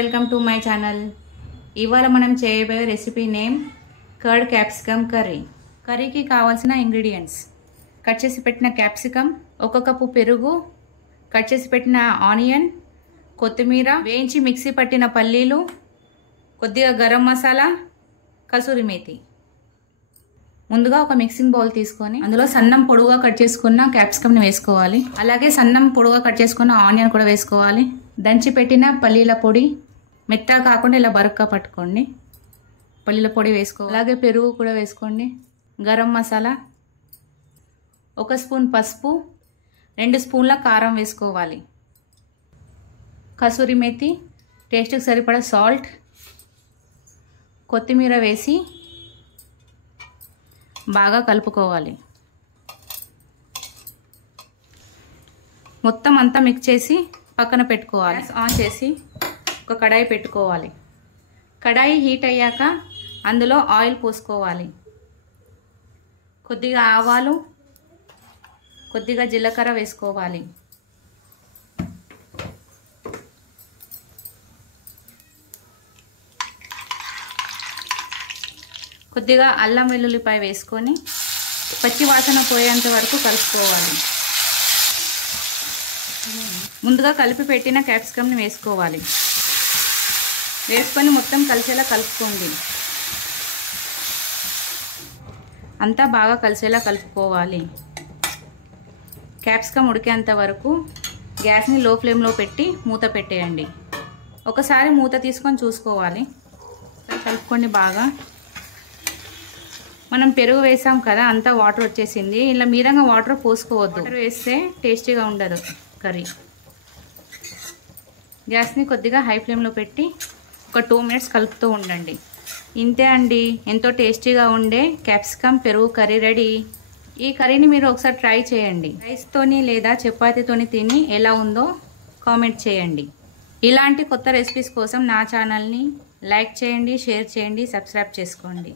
Welcome to my channel. ఇవాళ మనం చేయబోయే recipe name curd capsicum curry. కర్రీకి కావాల్సిన ఇంగ్రీడియంట్స్: కట్ చేసి పెట్టిన క్యాప్సికమ్, 1 కప్పు పెరుగు, కట్ చేసి పెట్టిన ఆనియన్, కొత్తిమీర, వేయించి మిక్సీ పట్టిన పల్లీలు, కొద్దిగా గరం మసాలా, కసూరి మేతి. ముందుగా ఒక మిక్సింగ్ బౌల్ తీసుకొని అందులో సన్నం పొడుగా కట్ చేసుకున్న క్యాప్సికమ్ని వేసుకోవాలి. అలాగే సన్నం పొడుగా కట్ చేసుకున్న ఆనియన్ కూడా వేసుకోవాలి. దంచి పెట్టిన పల్లీల పొడి, మెత్తగా కాకుండా ఇలా బరుగ్గా పట్టుకోండి. పల్లీల పొడి వేసుకోవాలి. అలాగే పెరుగు కూడా వేసుకోండి. గరం మసాలా, 1 స్పూన్ పసుపు, 2 స్పూన్ల కారం వేసుకోవాలి. కసూరి మేతి, టేస్ట్కి సరిపడా సాల్ట్, కొత్తిమీర వేసి బాగా కలుపుకోవాలి. మొత్తం అంతా మిక్స్ చేసి పక్కన పెట్టుకోవాలి. గ్యాస్ ఆన్ చేసి ఒక కడాయి పెట్టుకోవాలి. కడాయి హీట్ అయ్యాక అందులో ఆయిల్ పోసుకోవాలి. కొద్దిగా ఆవాలు, కొద్దిగా జీలకర్ర వేసుకోవాలి. కొద్దిగా అల్లం వెల్లుల్లిపాయ వేసుకొని పచ్చి వాసన పోయేంత వరకు కలుపుకోవాలి. ముందుగా కలిపి పెట్టిన క్యాప్సికమ్ని వేసుకోవాలి. వేసుకొని మొత్తం కలిసేలా కలుపుకోండి. అంతా బాగా కలిసేలా కలుపుకోవాలి. క్యాప్సికమ్ ఉడికేంత వరకు గ్యాస్ని లో ఫ్లేమ్లో పెట్టి మూత పెట్టేయండి. ఒకసారి మూత తీసుకొని చూసుకోవాలి. కలుపుకోండి బాగా. మనం పెరుగు వేసాం కదా, అంతా వాటర్ వచ్చేసింది. ఇలా మీరంగా వాటర్ పోసుకోవద్దు. వాటర్ వేస్తే టేస్టీగా ఉండదు కర్రీ. గ్యాస్ని కొద్దిగా హై ఫ్లేమ్లో పెట్టి ఒక 2 మినిట్స్ కలుపుతూ ఉండండి. ఇంతే అండి, ఎంతో టేస్టీగా ఉండే క్యాప్సికమ్ పెరుగు కర్రీ రెడీ. ఈ కర్రీని మీరు ఒకసారి ట్రై చేయండి. రైస్తోని లేదా చపాతీతోని తిని ఎలా ఉందో కామెంట్ చేయండి. ఇలాంటి కొత్త రెసిపీస్ కోసం నా ఛానల్ని లైక్ చేయండి, షేర్ చేయండి, సబ్స్క్రైబ్ చేసుకోండి.